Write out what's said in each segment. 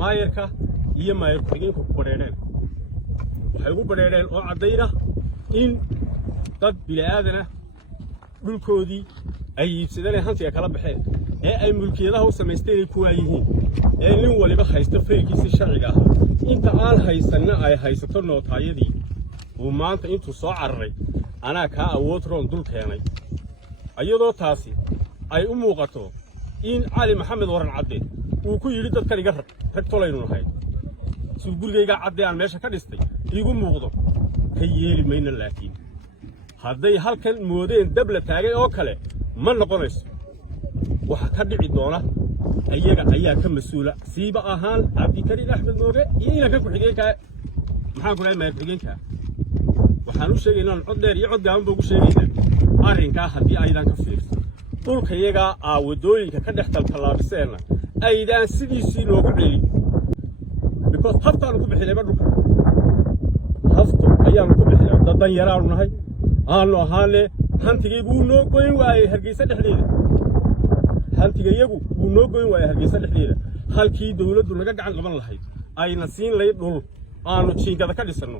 maayarka iyo maayar ku-xigeenka ku badheedheen waxay ugu badheedheen oo caddayna in dad bili'aadana dhulkoodii ay iibsadeen ee hantiga kala baxeen ee ay mulkiyadaha u samaysteen ay kuwaa yihiin ee nin waliba haysta faylkiisii sharciga ah inta aan haysanna ay haysato nootaayadii uu maanta intuu soo cararay anaa kaa awood roon dul keenay iyadoo taasi ay u muuqato in cali maxamed waran cadde uu ku yidhi dadkan iga rag tolaynu nahay suu gurigaygaa cadde aan meesha ka dhistay iigu muuqdo ka yeeli mayna laakiin hadday halkan moodeen dab la taagay oo kale ma noqonayso waxa ka dhici doona ayaga ayaa ka mas'uula siiba ahaan cabdikariin axmed mooge iyo inanka ku-xigeenka maxaan ku dhahay maayar ku-xigeenka waxaan u sheegaynaa cod dheer iyo cod gaaban baa ugu sheegaynaa arrinkaa haddii aydan ka fiirsan dhulka iyagaa waddooyinka ka dhex taltallaabiseenna aydaan sidiisii loogu celin because haftaanu ku bixinayba dhulka haftu ayaanu ku bixinay dad danyaraanu nahay aanu ahaane hantigaygu wuu noo goyn waayey hargeysa dhexdeeda hantigayagu wuu noo goyn waayey hargeysa dhexdeeda halkii dawladdu naga gacan qaban lahayd ayna siin layd dhul aanu jiingada ka dhisanno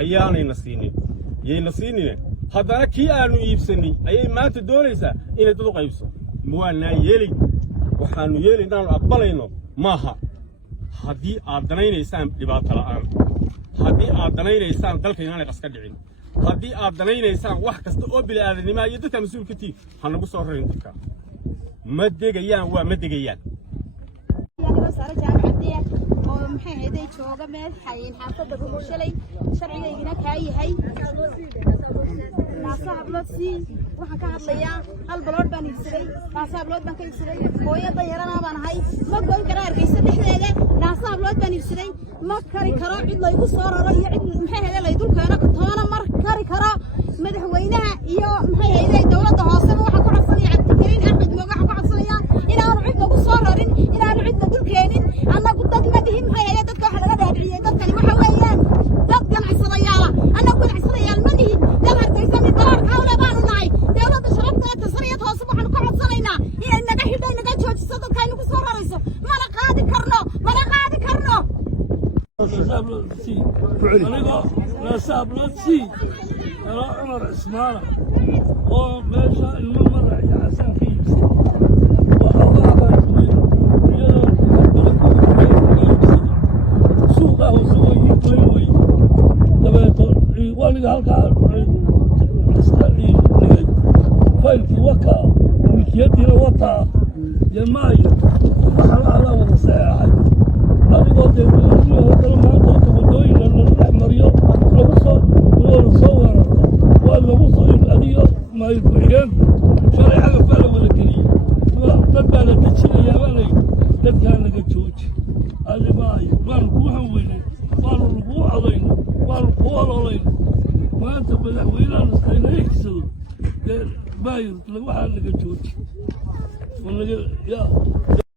ayaanayna siinin yayna siinine haddana kii aanu iibsannay ayay maanta doonaysaa inay dad u qaybso ma waanaa yeelay waxaannu yeelay inaannu aqbalayno maaha haddii aad danaynaysaan dhibaato la'aan haddii aad danaynaysaan dalka inaanay qaska dhicin haddii aad danaynaysaan wax kasta oo bili'aadanimaa iyo dadka mas-uulka tii ha nagu soo rarin dadka ma degayaan waa ma degayaan maxay hayday jooga meel xayin xaafada bulshalay sharcigeena ka yahay naasaha bloodsi waxaan ka hadlayaa hal blood baan iibsaday naasaha blood baan ka iibsaday hooyada yarana baan ahay ma goyn kara Hargeysa dhexdeeda naasaha blood baan iibsaday ma kari karo cid la igu soo raro iyo cid maxay hayday la dulkeena toona mar kari karo madaxweynaha iyo maxay hayday dawladda hoose waxa ku codsanaya cabdikariin axmed mooge waxa ku codsanaya inaanu cid lagu soo rarin inaanu cid la dulkeenin annagu dad ma dihin maxay hayday dadka waxa laga dhaadhiciyay dadkani waxa weeyaan dad ganacsadayaal annagu ganacsadayaal ma dihin dad Hargeysa mid dolar hawle baanu nahay dawladda sharafta tasariyad hoose waxaan ku codsanaynaa inay naga xidhay naga joojiso dadkaynu ku soo rarayso mana qaadi karno أنا عمر عثمان وماشى الممر يا حسن كيس سوقه وسوي تبعت والد هالكا استني فايل وكا ملكيتي وطا يا ماي وحنا على وضع ساعة أنا قلت هذا ما قلت بدوي لأن الأحمرية لو صور وأنا وصل الأدية ما يبغين شريعة فعلا ولا كلية تبع لتشيل يا ولي تبع لتشوج هذا باي والقوة وين والقوة علينا والقوة علينا ما أنت بالحويلة نستعين يكسر باي لو واحد لتشوج ولا يا